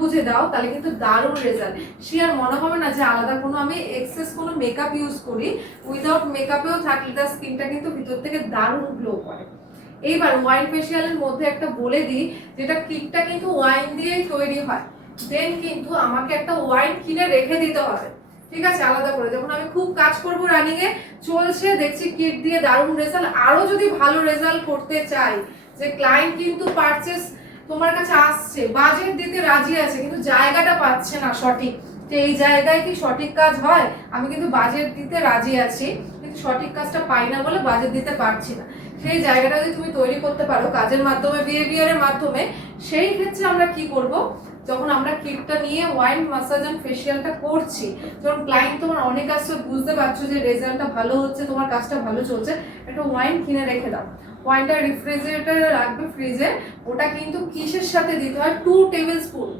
বুঝে দাও তাহলে কিন্তু দারুণ রেজাল্ট। সে আর মনে হবে না যে আলাদা কোনো আমি এক্সেস কোনো মেকআপ ইউজ করি, উইদাউট মেকআপেও থাকলে তার স্কিনটা কিন্তু ভিতর থেকে দারুণ গ্লো করে। এইবার ওয়াইন ফেশিয়ালের মধ্যে একটা বলে দিই, যেটা কিটটা কিন্তু ওয়াইন দিয়েই তৈরি হয়। দেন কিন্তু আমাকে একটা ওয়াইন কিনে রেখে দিতে হবে, ঠিক আছে, আলাদা করে। যখন আমি খুব কাজ করবো রানিং এ চলছে, দেখছি কিট দিয়ে দারুণ রেজাল্ট, আরো যদি ভালো রেজাল্ট করতে চাই, যে ক্লায়েন্ট কিন্তু পারচেস তোমার কাছে আসছে, বাজেট দিতে রাজি আছে কিন্তু জায়গাটা পাচ্ছে না সঠিক, যে এই জায়গায় কি সঠিক কাজ হয়, আমি কিন্তু বাজেট দিতে রাজি আছি কিন্তু সঠিক কাজটা পাই না বলে বাজেট দিতে পারছি না, সেই জায়গাটা যদি তুমি তৈরি করতে পারো কাজের মাধ্যমে, বিহেভিয়ারের মাধ্যমে, সেই ক্ষেত্রে আমরা কি করব, যখন আমরা কিটটা নিয়ে ওয়াইন ম্যাসাজ এন্ড ফেশিয়ালটা করছি, যখন ক্লায়েন্ট তোমার অনেক আসছে, বুঝতে পারছো যে রেজাল্টটা ভালো হচ্ছে, তোমার কাজটা ভালো চলছে, একটা ওয়াইন কিনে রেখে দাও। ওয়াইনটা রেফ্রিজারেটরে রাখবে, ফ্রিজে। ওটা কিন্তু কিসের সাথে দিতে হয়, 2 টেবিল স্পুন